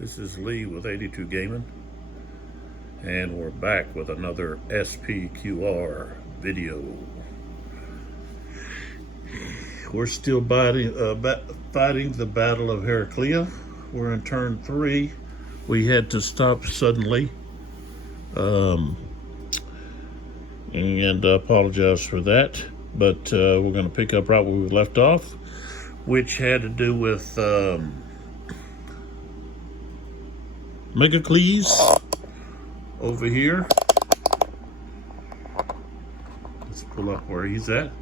This is Lee with 82 Gaming, and we're back with another SPQR video. We're still fighting the Battle of Heraclea. We're in turn 3. We had to stop suddenly, and I apologize for that, but we're going to pick up right where we left off, which had to do with Heraclea over here. Let's pull up where he's at.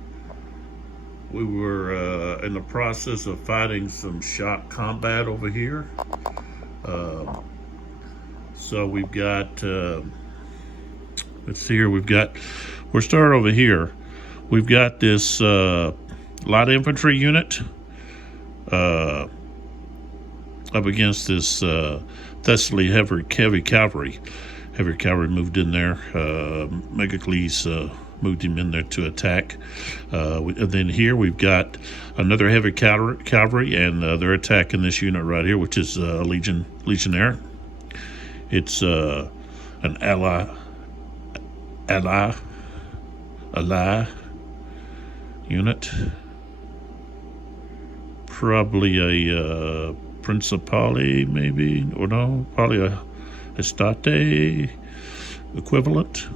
We were in the process of fighting some shock combat over here. So we've got, let's see here, we're starting over here. We've got this light infantry unit up against this Thessaly heavy cavalry. Heavy cavalry moved in there. Heraclea moved him in there to attack. And then here we've got another heavy cavalry, and they're attacking this unit right here, which is Legionnaire. It's an ally unit. Probably a Principale, maybe, or no, probably a Estate equivalent.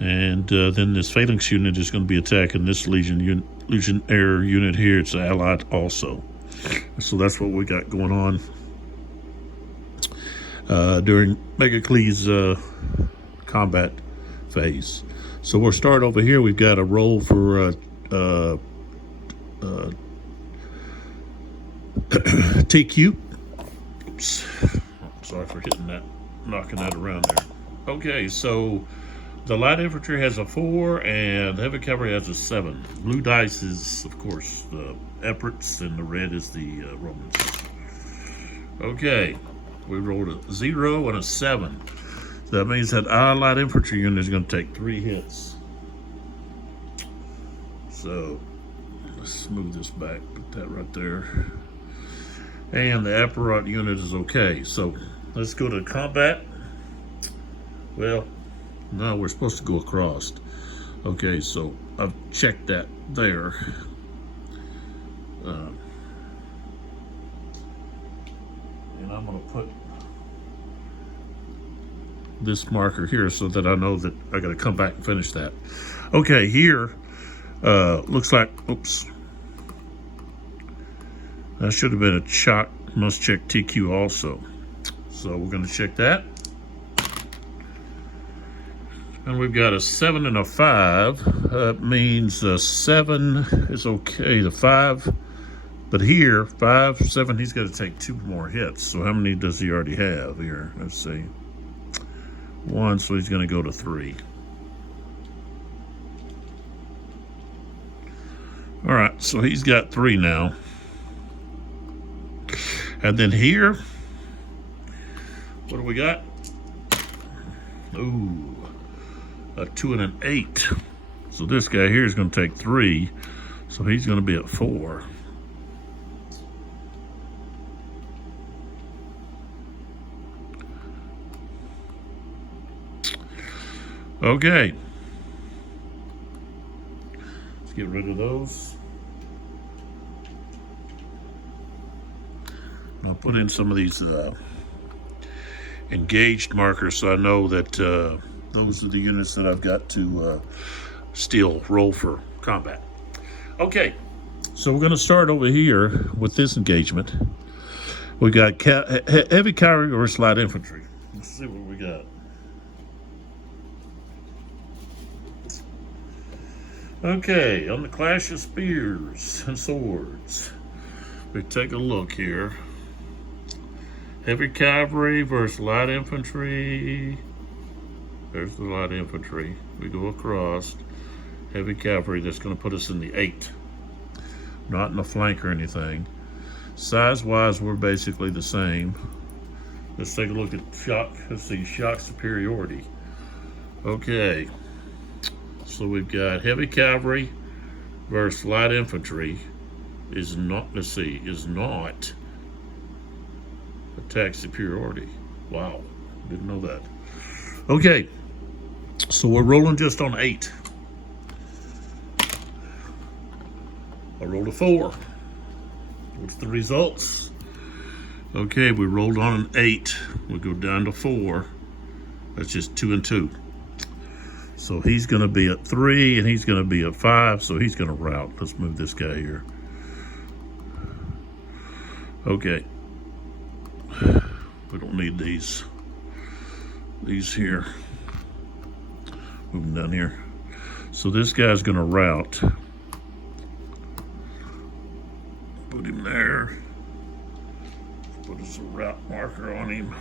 And then this phalanx unit is going to be attacking this Legionnaire unit here. It's allied also. So that's what we got going on during Heraclea's combat phase. So we'll start over here. We've got a roll for TQ. Oops. Sorry for hitting that, knocking that around there. Okay, so the light infantry has a 4 and the heavy cavalry has a 7. Blue dice is, of course, the Epirts, and the red is the Romans. Okay, we rolled a 0 and a 7. So that means that our light infantry unit is going to take 3 hits. So let's move this back, put that right there. And the Epirot unit is okay. So let's go to combat. Well, no, we're supposed to go across. Okay, so I've checked that there. And I'm going to put this marker here so that I know that I got to come back and finish that. Okay, here looks like, oops. That should have been a shock. Must check TQ also. So we're going to check that. And we've got a 7 and a 5. That means 7 is okay. The 5, but here 5, 7. He's got to take 2 more hits. So how many does he already have here? Let's see. 1. So he's going to go to 3. All right. So he's got 3 now. And then here, what do we got? Ooh, a 2 and an 8. So this guy here is going to take 3. So he's going to be at 4. Okay. Let's get rid of those. I'll put in some of these engaged markers so I know that those are the units that I've got to still roll for combat. Okay, so we're going to start over here with this engagement. We got heavy cavalry versus light infantry. Let's see what we got. Okay, on the clash of spears and swords, we take a look here. Heavy cavalry versus light infantry. There's the light infantry. We go across. Heavy cavalry, that's going to put us in the 8. Not in the flank or anything. Size-wise, we're basically the same. Let's take a look at shock. Let's see, shock superiority. Okay. So we've got heavy cavalry versus light infantry is not, let's see, is not Attack superiority. Wow, didn't know that. Okay, so we're rolling just on 8. I rolled a 4. What's the results? Okay, we rolled on an 8. We go down to 4. That's just 2 and 2. So he's going to be at 3, and he's going to be at 5, so he's going to rout. Let's move this guy here. Okay. We don't need these. These here. Moving down here. So this guy's going to rout. Put him there. Put us a route marker on him.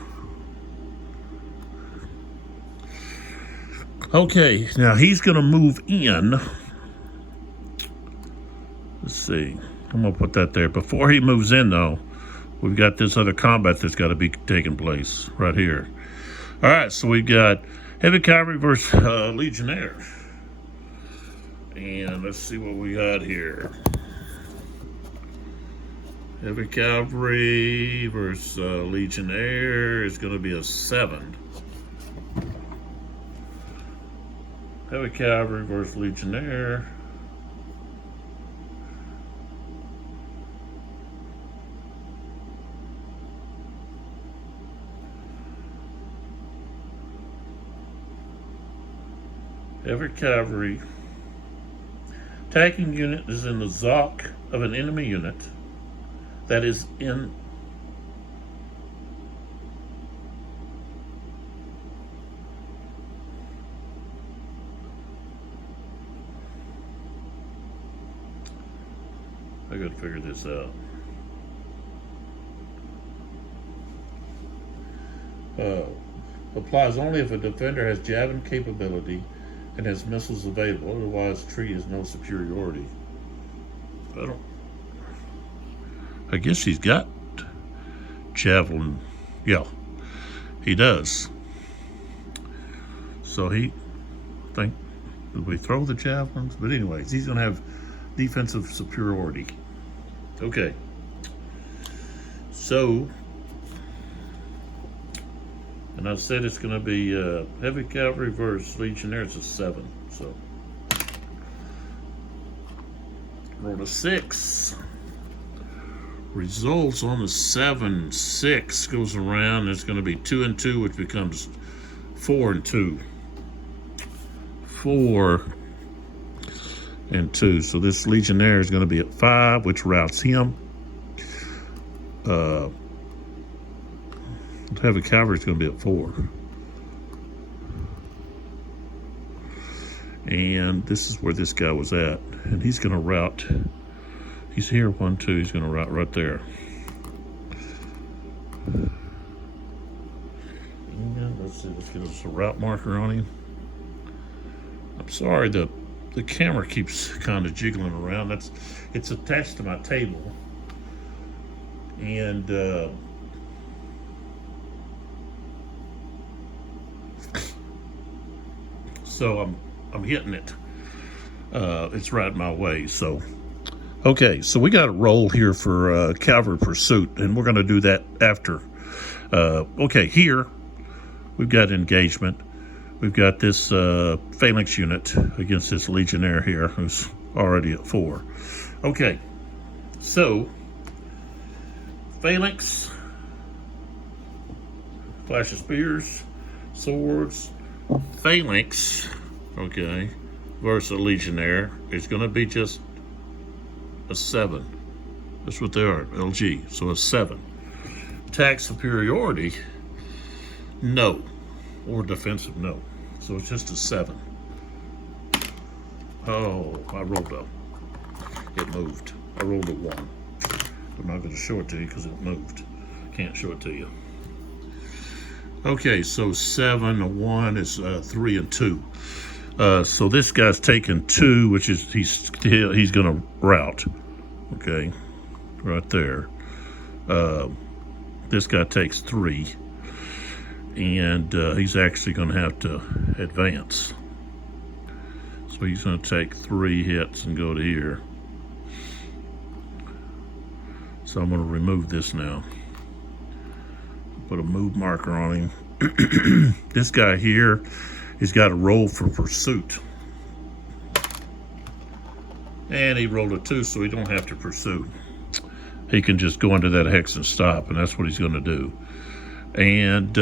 Okay, now he's going to move in. Let's see. I'm going to put that there. Before he moves in, though, we've got this other combat that's got to be taking place right here. All right, so we've got Heavy Cavalry versus Legionnaire. And let's see what we got here. Heavy Cavalry versus Legionnaire is going to be a 7. Heavy Cavalry versus Legionnaire. Heavy Cavalry. Attacking unit is in the ZOC of an enemy unit that is in I gotta figure this out. Applies only if a defender has javelin capability and has missiles available. Otherwise, tree has no superiority. I guess he's got javelin. Yeah, he does. So did we throw the javelins? But anyways, he's gonna have defensive superiority. Okay. So, and I said it's going to be Heavy Cavalry versus Legionnaire. It's a 7. So, roll a 6. Results on the 7, 6 goes around. It's going to be 2 and 2, which becomes 4 and 2. 4 and 2. So this Legionnaire is going to be at 5, which routs him. Heavy Cavalry is going to be at 4. And this is where this guy was at. And he's going to route. He's here, 1, 2. He's going to route right there. And let's see. Let's get us a route marker on him. I'm sorry, the camera keeps kind of jiggling around. It's attached to my table. And so I'm hitting it. It's right my way. So okay, so we got a roll here for cavalry pursuit, and we're going to do that after. Okay, here we've got engagement. We've got this phalanx unit against this Legionnaire here, who's already at 4. Okay, so phalanx, flash of spears, swords. Phalanx, okay, versus a Legionnaire is going to be just a 7. That's what they are, LG. So a 7. Attack superiority, no. Or defensive, no. So it's just a 7. Oh, I rolled up. It moved. I rolled a 1. I'm not going to show it to you because it moved. Can't show it to you. Okay, so 7, a 1 is 3 and 2. So this guy's taking 2, which is he's going to route. Okay, right there. This guy takes 3, and he's actually going to have to advance. So he's going to take 3 hits and go to here. So I'm going to remove this now. Put a move marker on him. This guy here, he's got a roll for pursuit. And he rolled a 2, so he don't have to pursue. He can just go into that hex and stop, and that's what he's going to do. And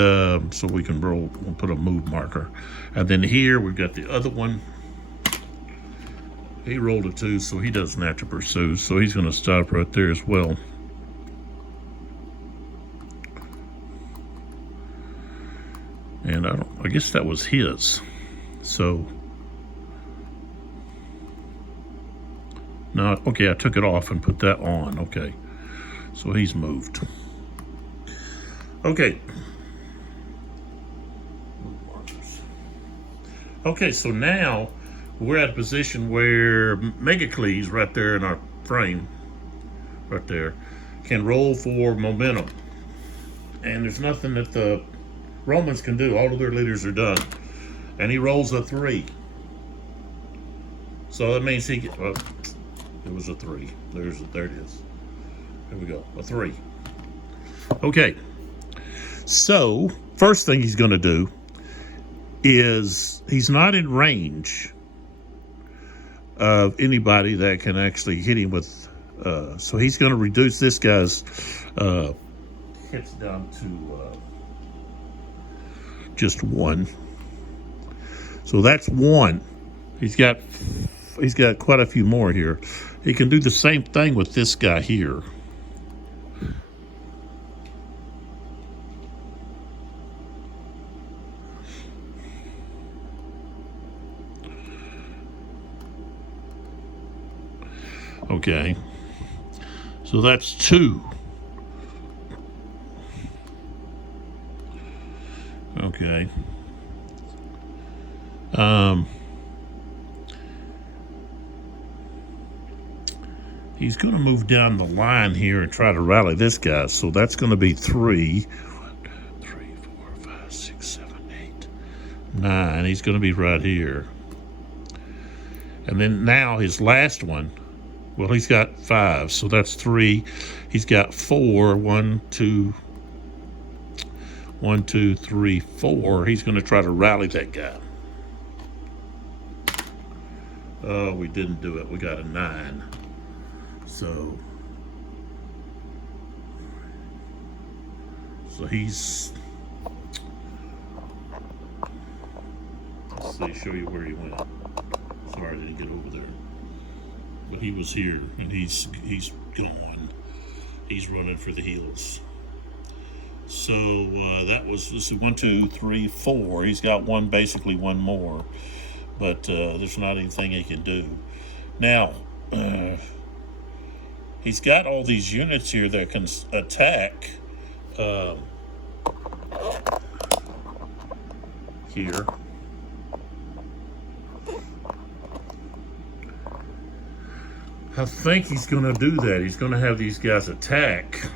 so we can roll, we'll put a move marker. And then here we've got the other one. He rolled a 2, so he doesn't have to pursue. So he's going to stop right there as well. And I guess that was his. So, no, okay, I took it off and put that on. Okay, so he's moved. Okay. Okay, so now we're at a position where Megacles right there in our frame, right there, can roll for momentum. And there's nothing that the Romans can do. All of their leaders are done. And he rolls a 3. So that means he gets, well, it was a 3. There it is. Here we go, a 3. Okay. So, first thing he's going to do is he's not in range of anybody that can actually hit him with, so he's going to reduce this guy's hits down to just 1. So that's 1. He's got quite a few more here. He can do the same thing with this guy here. Okay, so that's 2. Okay. He's going to move down the line here and try to rally this guy. So that's going to be 3. 1, 2, 3, 4, 5, 6, 7, 8, 9. He's going to be right here. And then now his last one. Well, he's got 5, so that's 3. He's got 4. 1, 2, 3, 4. He's going to try to rally that guy. Oh, we didn't do it. We got a 9. So he's, let's see, show you where he went. Sorry, I didn't get over there. But he was here, and he's gone. He's running for the hills. So that was, this is 1, 2, 3, 4. He's got one, basically one more, but there's not anything he can do. Now, he's got all these units here that can attack here. I think he's going to do that. He's going to have these guys attack.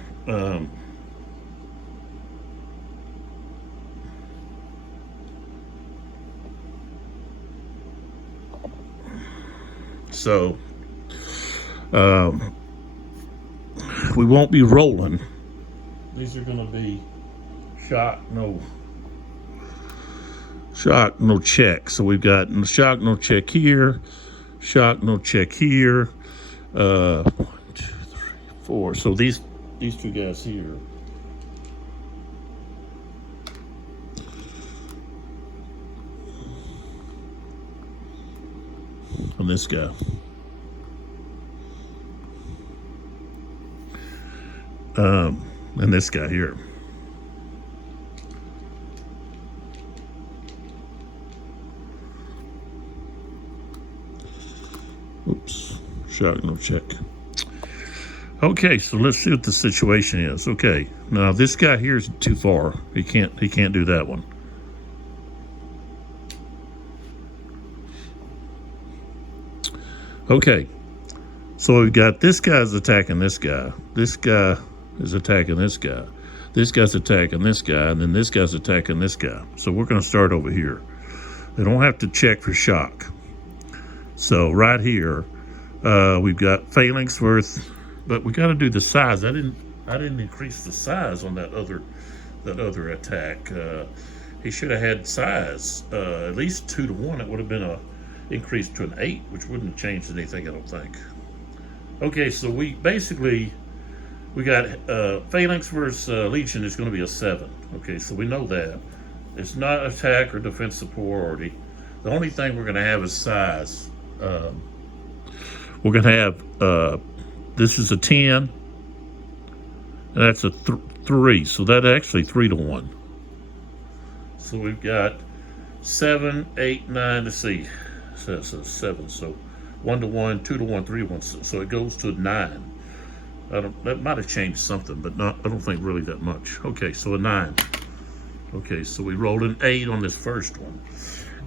So we won't be rolling. These are going to be shock, no check. So we've got shock, no check here, shock, no check here. 1, 2, 3, 4. So these 2 guys here. And this guy. And this guy here. Oops. Shock, no check. Okay, so let's see what the situation is. Okay, now this guy here is too far. He can't do that one. Okay, so we've got this guy's attacking this guy. This guy is attacking this guy. This guy's attacking this guy, and then this guy's attacking this guy. So we're going to start over here. They don't have to check for shock. So right here, we've got phalanx worth, but we got to do the size. I didn't increase the size on that other that other attack. He should have had size, at least 2 to 1. It would have been a increase to an 8, which wouldn't have changed anything, I don't think. Okay, so we got Phalanx versus Legion is going to be a 7. Okay, so we know that. It's not attack or defense superiority. The only thing we're going to have is size. We're going to have, this is a 10, and that's a 3, so that's actually 3 to 1. So we've got 7, 8, 9, let's see, so 7, so 1 to 1, 2 to 1, 3 to 1, so it goes to 9. That might have changed something, but I don't think really that much. Okay, so a 9. Okay, so we rolled an 8 on this first one.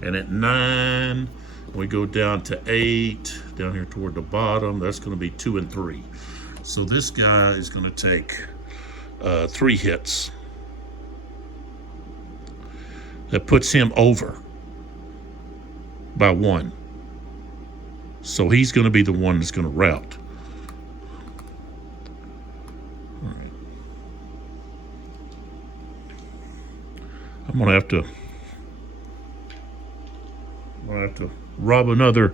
And at 9, we go down to 8, down here toward the bottom, that's going to be 2 and 3. So this guy is going to take 3 hits. That puts him over by 1. So he's going to be the one that's going to rout. All right. I'm going to have to rob another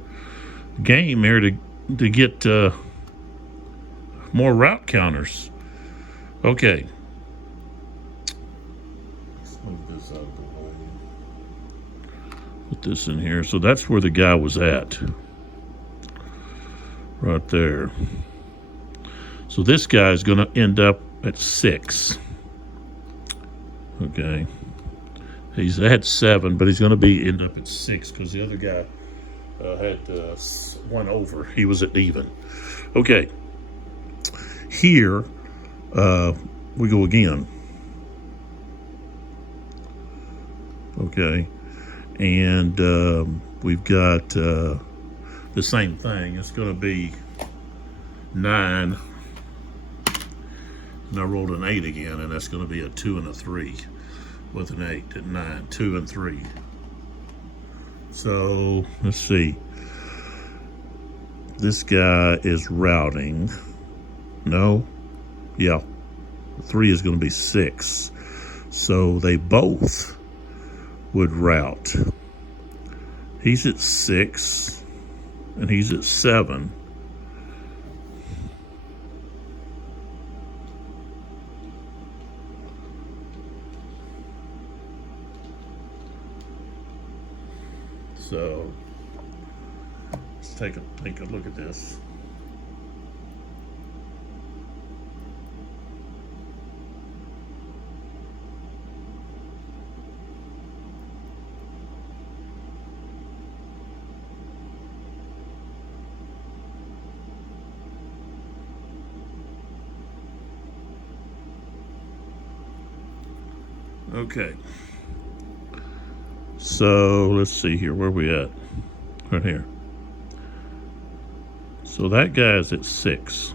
game here to get more route counters. Okay. Let's move this out of the way. Put this in here. So that's where the guy was at. Right there. So this guy is going to end up at 6. Okay. He's had 7, but he's going to end up at 6 because the other guy had 1 over. He was at even. Okay. Here, we go again. Okay. And we've got the same thing. It's going to be 9. And I rolled an 8 again, and that's going to be a 2 and a 3. With an 8 at 9, 2 and 3. So let's see. This guy is routing. No, yeah. 3 is going to be 6. So they both would route. He's at 6, and he's at 7. So let's take a look at this. Okay. So let's see here. Where are we at? Right here. So that guy's at 6.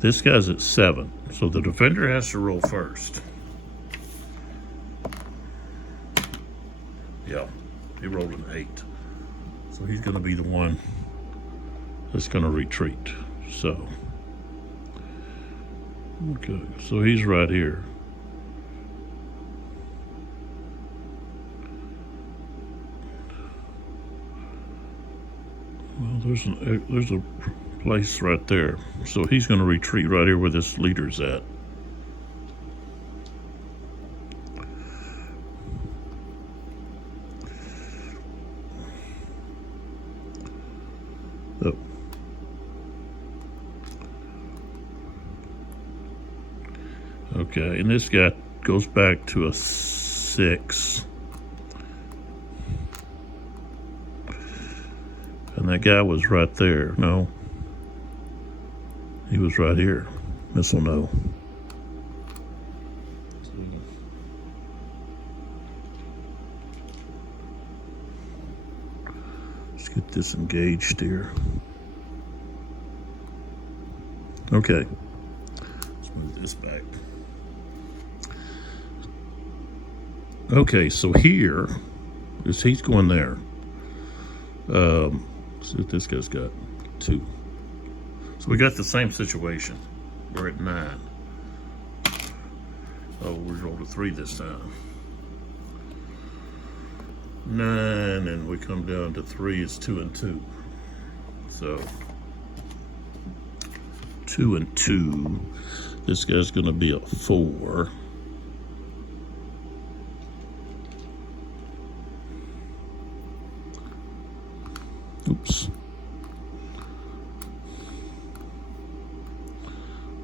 This guy's at 7. So the defender has to roll first. Yeah, he rolled an 8. So he's going to be the one that's going to retreat. So, okay. So he's right here. Well, there's a place right there. So he's going to retreat right here where this leader's at. Oh. Okay, and this guy goes back to a 6. And that guy was right there. No. He was right here. Missile no. Let's get this engaged here. Okay. Let's move this back. Okay, so here is he's going there. See what this guy's got. 2. So we got the same situation. We're at 9. Oh, we rolled a 3 this time. 9, and we come down to 3 is 2 and 2. So 2 and 2. This guy's going to be a 4. Oops.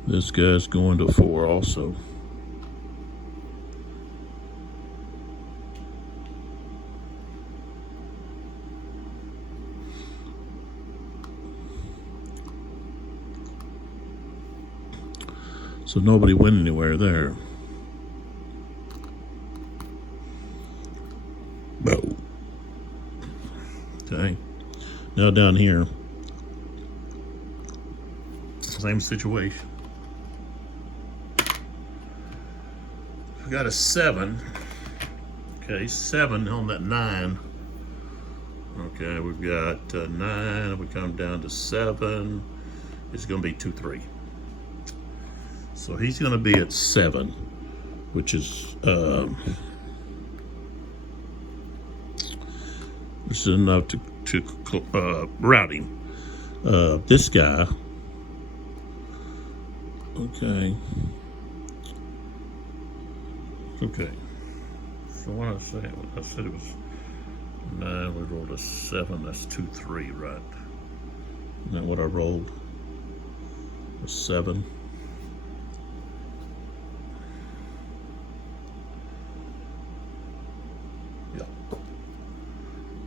This guy's going to 4 also. So nobody went anywhere there. No. Okay. Now down here, same situation. We got a 7. Okay, 7 on that 9. Okay, we've got 9. We come down to 7. It's going to be 2, 3. So he's going to be at 7, which is enough to rout him. This guy, okay. So what I said it was 9. We rolled a 7. That's 2, 3, right? Isn't that what I rolled? A 7.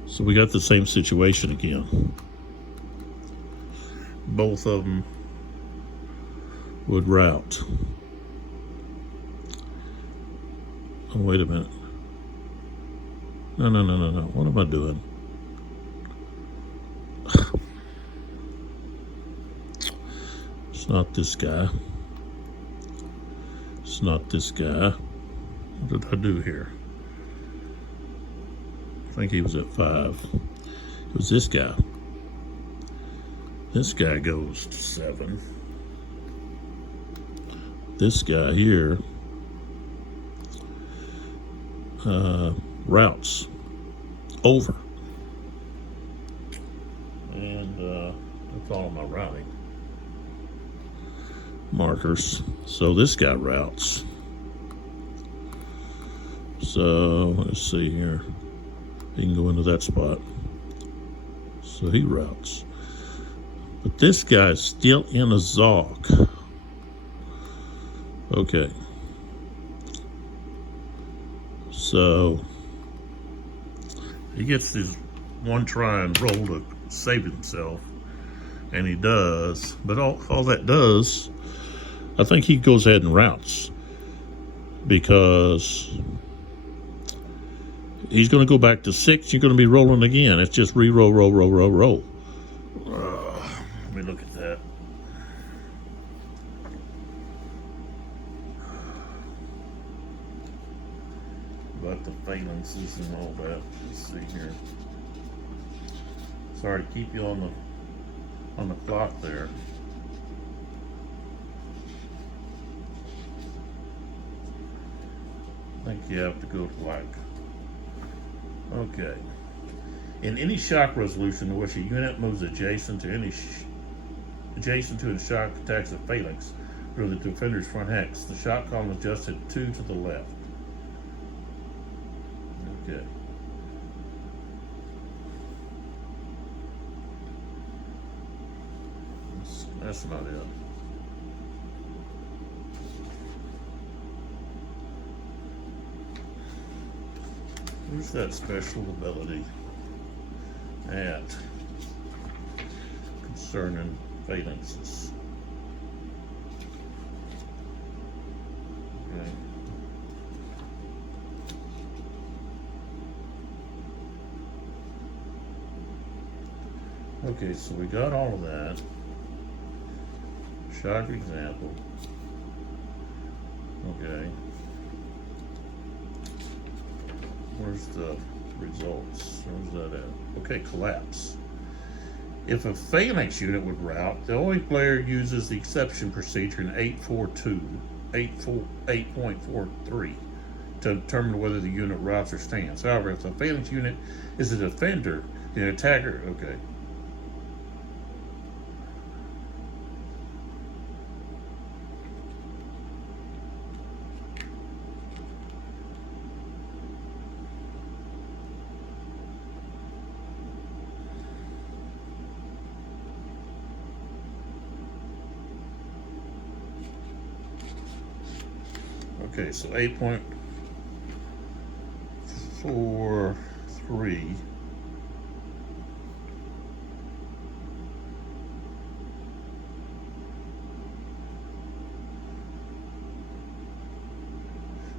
So we got the same situation again. Both of them would rout. Oh, wait a minute. No. What am I doing? It's not this guy. It's not this guy. What did I do here? I think he was at 5. It was this guy. This guy goes to 7. This guy here routes over. And that's all my routing markers. So this guy routes. So let's see here. He can go into that spot. So he routes. But this guy's still in a Zog. Okay. So he gets his one try and roll to save himself. And he does. But all that does, I think he goes ahead and routes. Because he's going to go back to 6. You're going to be rolling again. It's just re-roll, roll. Let me look at that. About the phalanxes and all that. Let's see here. Sorry to keep you on the clock there. I think you have to go to like. Okay. In any shock resolution in which a unit moves adjacent to a shock attacks a phalanx through the defender's front hex, the shock column adjusts at 2 to the left. Okay. That's not it. Where's that special ability at concerning phalanxes? Okay. Okay, so we got all of that. Shock example. Okay. Where's the results? Where's that at? Okay, collapse. If a phalanx unit would rout, the only player uses the exception procedure in 842 8.43 to determine whether the unit routes or stands. However, if the phalanx unit is a defender, the attacker, okay. Okay, so 8.43.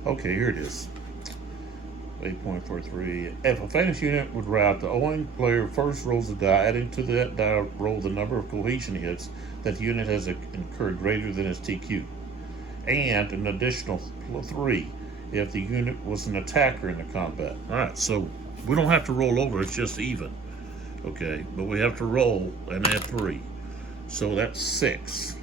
Okay, here it is. 8.43. If a phalanx unit would route, the owing player first rolls the die, adding to that die roll the number of cohesion hits that the unit has incurred greater than its TQ, and an additional 3 if the unit was an attacker in the combat. All right, so we don't have to roll over, it's just even. Okay, but we have to roll and add 3. So that's 6.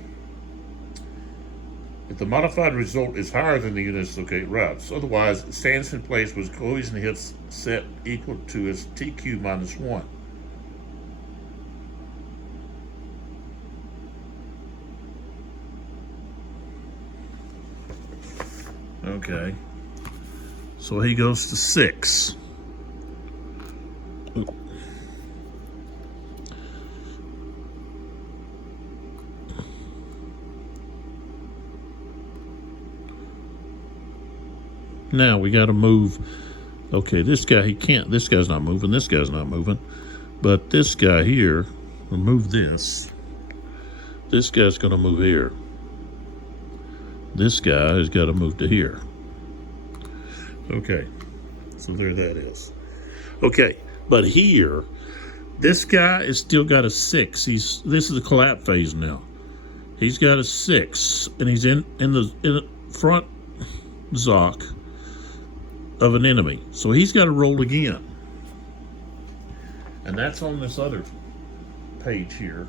If the modified result is higher than the unit's located routes, otherwise it stands in place with cohesion hits set equal to its TQ minus 1. Okay, so he goes to 6. Now we got to move. Okay, this guy, he can't. This guy's not moving. This guy's not moving. But this guy here, we'll move this. This guy's going to move here. This guy has got to move to here. Okay, so there that is. Okay, but here, this guy has still got a 6. This is the collapse phase now. He's got a 6, and he's in the front zoc of an enemy. So he's got to roll again. And that's on this other page here.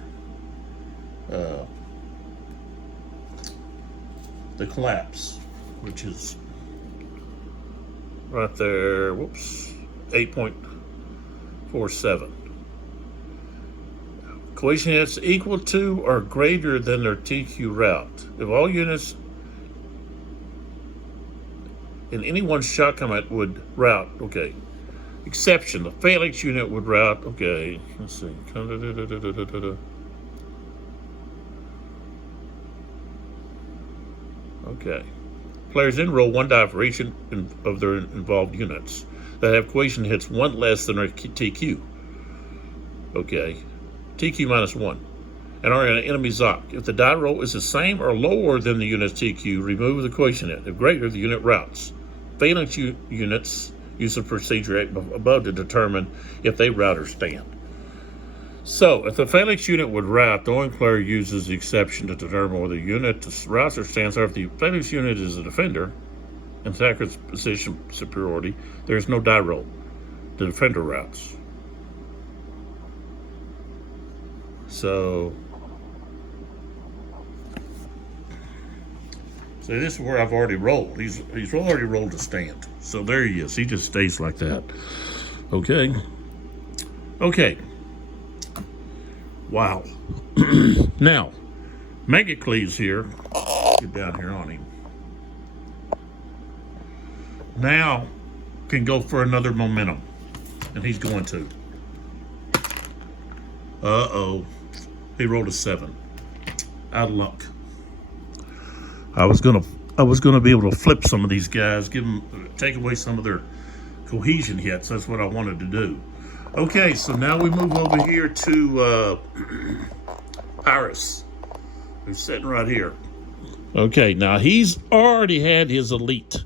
The collapse, which is right there, whoops, 8.47. Cohesion hits equal to or greater than their TQ route. If all units in any one shot combat would route, okay. Exception, the phalanx unit would route, okay, let's see. Okay. Players then roll 1 die for each of their involved units that have cohesion hits 1 less than their TQ. Okay. TQ minus 1. And are in an enemy zoc. If the die roll is the same or lower than the unit's TQ, remove the cohesion hit. If greater, the unit routes. Phalanx units use the procedure above to determine if they route or stand. So, if the phalanx unit would route, the owing player uses the exception to determine whether the unit routes or stands. Or if the phalanx unit is a defender and attacker's position superiority, there is no die roll. The defender routes. So this is where I've already rolled. He's already rolled a stand. So there he is. He just stays like that. Okay. Okay. Wow. Now, Heraclea's here. Get down here on him. Now can go for another momentum. And he's going to. Uh-oh. He rolled a 7. Out of luck. I was gonna be able to flip some of these guys, take away some of their cohesion hits. That's what I wanted to do. Okay, so now we move over here to Iris, who's sitting right here. Okay, now he's already had his elite,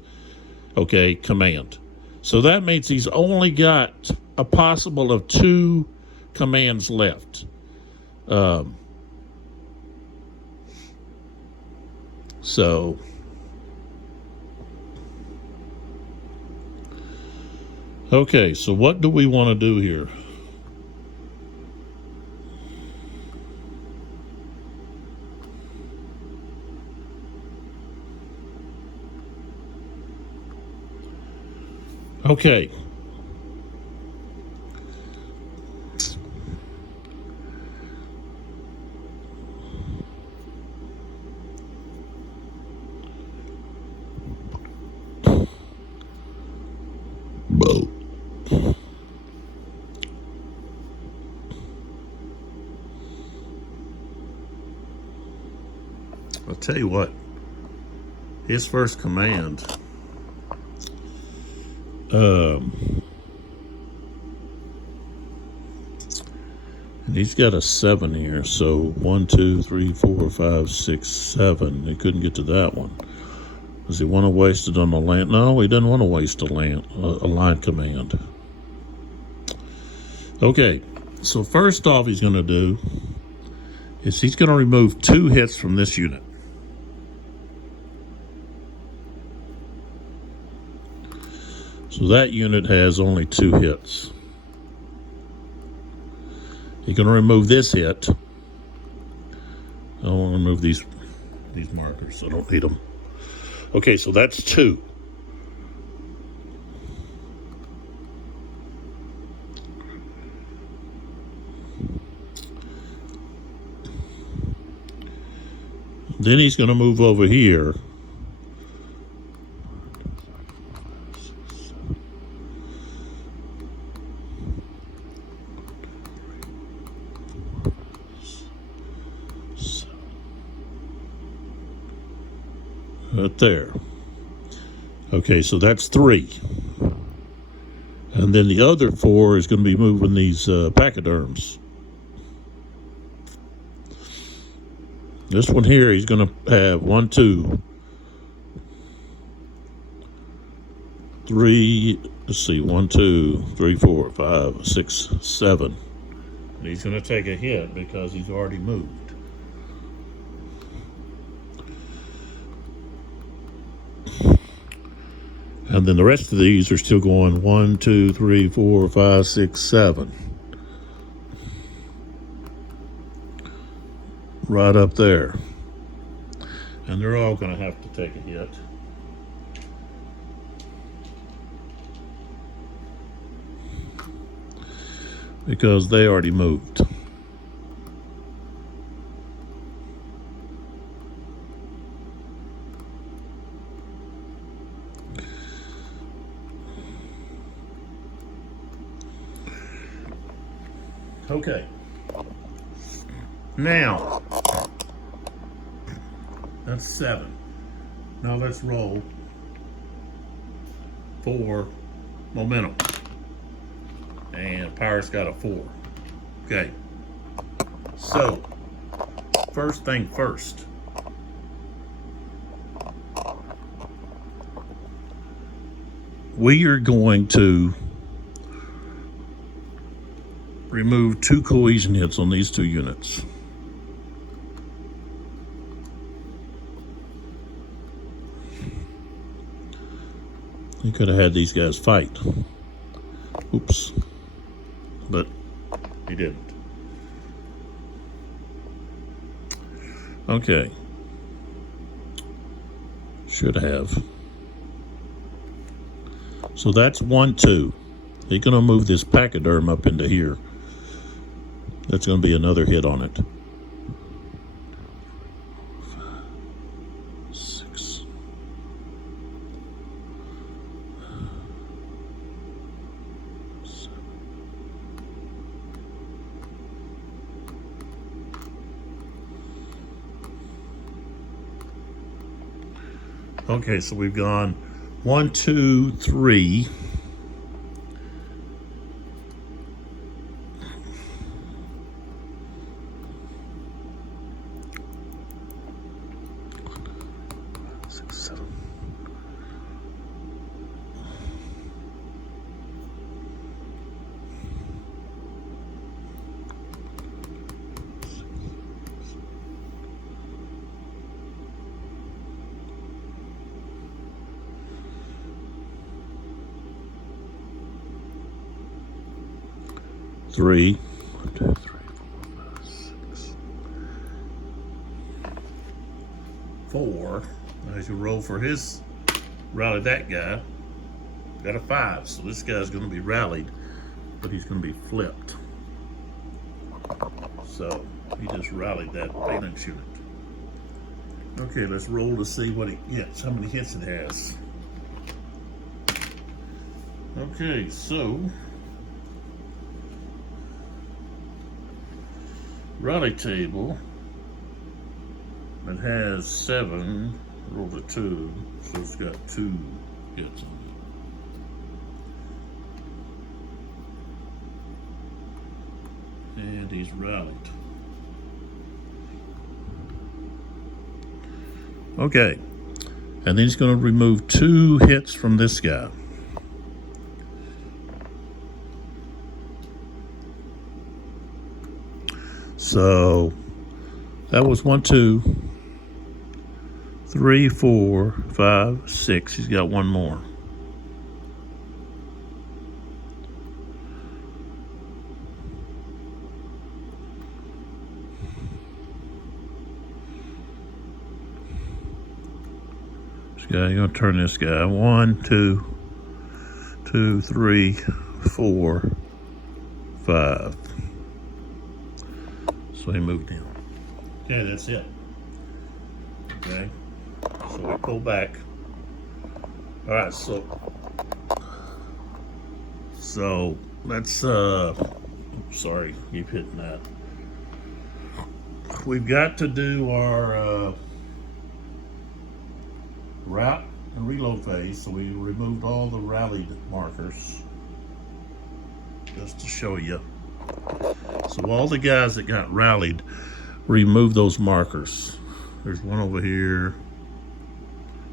okay, command. So that means he's only got a possible of 2 commands left. So okay, so what do we want to do here? Okay. I'll tell you what, his first command, and he's got a 7 here, so 1, 2, 3, 4, 5, 6, 7. He couldn't get to that one. Does he want to waste it on the land? No, he doesn't want to waste a line command. Okay, so first off he's going to do is he's going to remove 2 hits from this unit. So that unit has only 2 hits. You're going to remove this hit. I want to remove these markers. I don't need them. Okay, so that's 2. Then he's going to move over here. Right there. Okay, so that's 3. And then the other 4 is going to be moving these pachyderms. This one here, he's going to have 1, 2, 3, let's see, 1, 2, 3, 4, 5, 6, 7. And he's going to take a hit because he's already moved. And then the rest of these are still going 1, 2, 3, 4, 5, 6, 7. Right up there. And they're all going to have to take a hit. Because they already moved. Okay. Now, that's 7. Now let's roll for momentum. And power's got a 4. Okay. So, first thing first. We are going to remove 2 cohesion hits on these 2 units. He could have had these guys fight. Oops. But he didn't. Okay. Should have. So that's 1, 2. He's going to move this pachyderm up into here. That's going to be another hit on it. 5, 6. Okay, so we've gone 1, 2, 3. Three. 1, 2, 3, 4, 5, 6. 4. As you roll for his rally that guy. got a 5, so this guy's going to be rallied, but he's going to be flipped. So he just rallied that phalanx unit. Okay, let's roll to see what it gets, how many hits it has. Okay, so rally table, it has 7, rolled a 2, so it's got 2 hits on it. And he's rallied. Okay, and then he's going to remove 2 hits from this guy. So that was 1, 2, 3, 4, 5, 6. He's got 1 more. This guy, you're gonna turn this guy. 1, 2, 2, 3, 4, 5. So he moved in. Okay, that's it. Okay, so we pull back. All right, so let's sorry, keep hitting that. We've got to do our route and reload phase. So we removed all the rallied markers just to show you. So all the guys that got rallied, remove those markers. There's one over here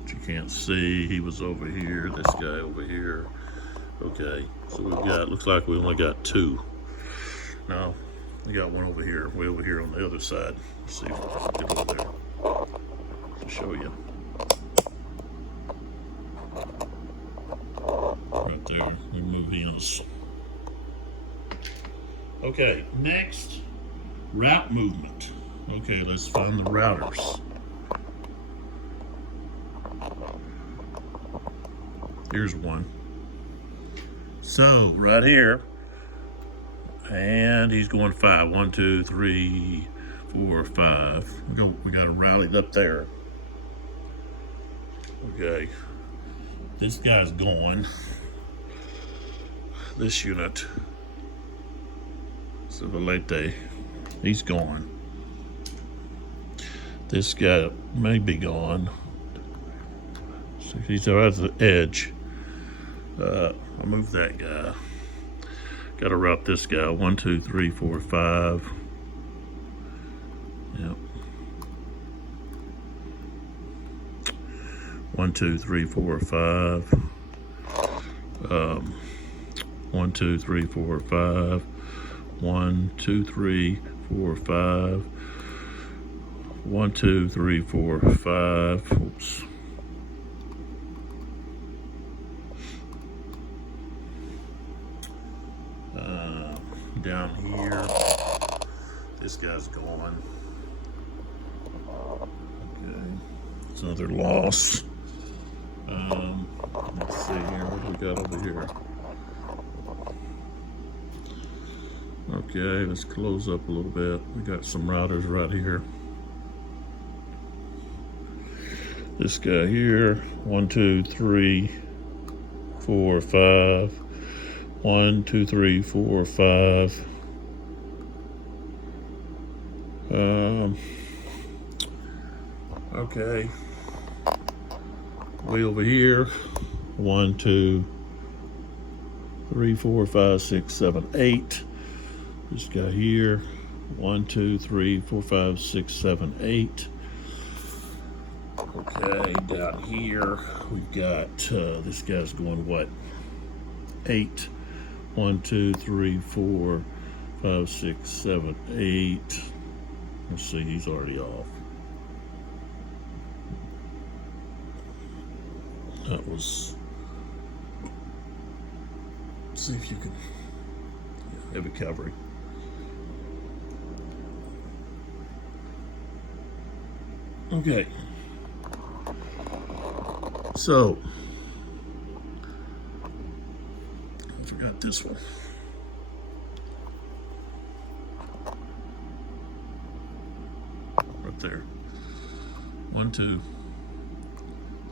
that you can't see. He was over here. This guy over here. Okay, so we've got, looks like we only got 2. No, we got one over here, way over here on the other side. Let's see if I can get over there to show you. Right there, remove him. Okay, next, route movement. Okay, let's find the routers. Here's one. So, right here, and he's going 5. 1, 2, 3, 4, 5. We got a rallied up there. Okay, this guy's going. This unit, Civilete, he's gone. This guy may be gone. So he's right at the edge. I'll move that guy. Got to route this guy. 1, 2, 3, 4, 5. Yep. 1, 2, 3, 4, 5. 1, 2, 3, 4, 5. 1, 2, 3, 4, 5. 1, 2, 3, 4, 5. Oops. Down here, this guy's gone. Okay, it's another loss. Let's see here, what do we got over here? Okay, let's close up a little bit. We got some routers right here. This guy here, 1, 2, 3, 4, 5. 1, 2, 3, 4, 5. Okay. Way over here. 1, 2, 3, 4, 5, 6, 7, 8. This guy here. 1, 2, 3, 4, 5, 6, 7, 8. Okay, down here we've got this guy's going what? 8. 1, 2, 3, 4, 5, 6, 7, 8. Let's see, he's already off. That was. Let's see if you can. Heavy cavalry. Okay. this one? Right there. 1, 2,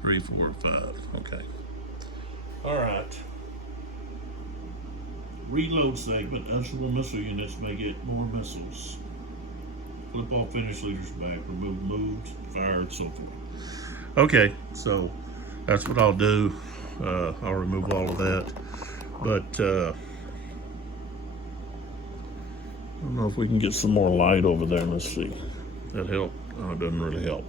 3, 4, 5. Okay. All right. Reload segment. Unshelled missile units may get more missiles. Flip all finished leaders back. Remove moved, fired, so forth. Okay, so that's what I'll do. I'll remove all of that. But I don't know if we can get some more light over there. Let's see. That help? Oh, it doesn't really help.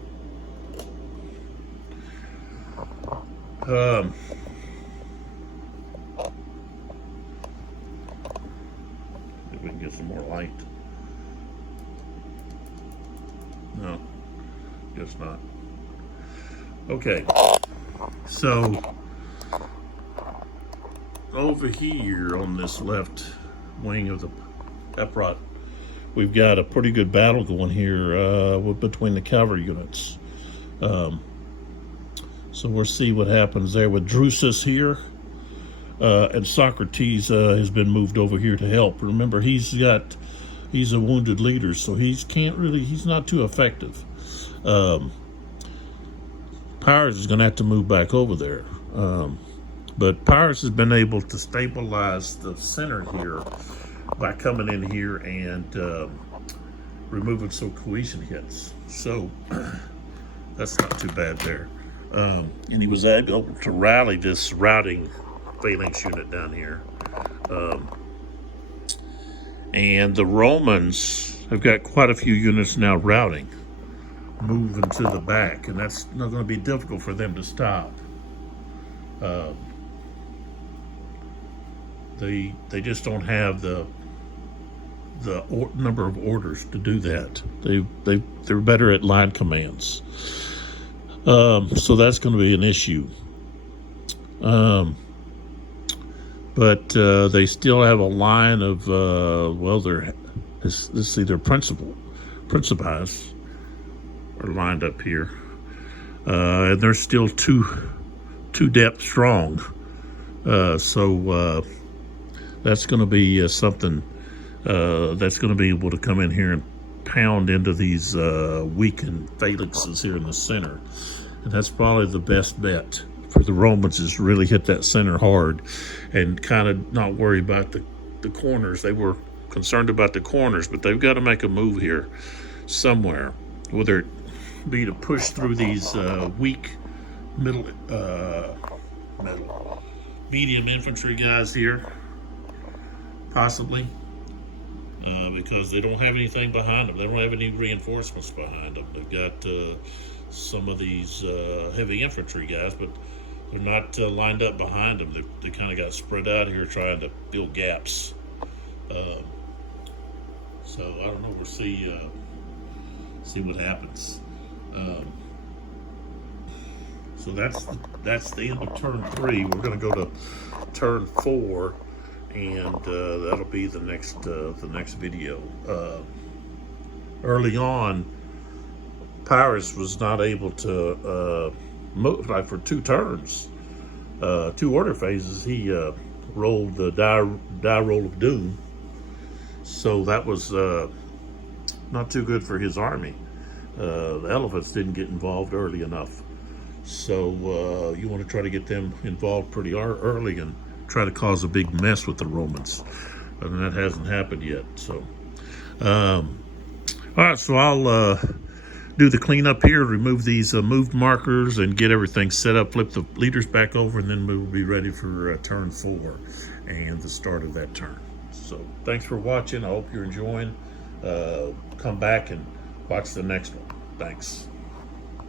If we can get some more light. No, guess not. Okay, so over here on this left wing of the Eprot, we've got a pretty good battle going here between the cavalry units. So we'll see what happens there with Drusus here. And Socrates has been moved over here to help. Remember, he's a wounded leader, so he's not too effective. Pyrrhus is going to have to move back over there. But Pyrrhus has been able to stabilize the center here by coming in here and removing some cohesion hits. So that's not too bad there. And he was able to rally this routing phalanx unit down here. And the Romans have got quite a few units now routing, moving to the back, and that's not going to be difficult for them to stop. They just don't have the number of orders to do that. They're better at line commands. So that's going to be an issue. But they still have a line of they're principals are lined up here, and they're still two depth strong. So that's going to be something that's going to be able to come in here and pound into these weakened phalanxes here in the center, and that's probably the best bet for the Romans, is really hit that center hard and kind of not worry about the corners. They were concerned about the corners, but they've got to make a move here somewhere, whether it be to push through these weak medium infantry guys here, possibly, because they don't have anything behind them. They don't have any reinforcements behind them. They've got some of these heavy infantry guys, but they're not lined up behind them. They kind of got spread out here trying to fill gaps. So I don't know. We'll see what happens. So that's the end of turn 3. We're going to go to turn 4, and that'll be the next video. Early on, Pyrrhus was not able to move, like for 2 turns, 2 order phases. He rolled the die roll of doom, so that was not too good for his army. The elephants didn't get involved early enough, so you want to try to get them involved pretty early and try to cause a big mess with the Romans, and that hasn't happened yet. So all right, so I'll do the cleanup here, remove these moved markers, and get everything set up, flip the leaders back over, and then we'll be ready for turn 4 and the start of that turn. So thanks for watching. I hope you're enjoying. Come back and watch the next one. Thanks.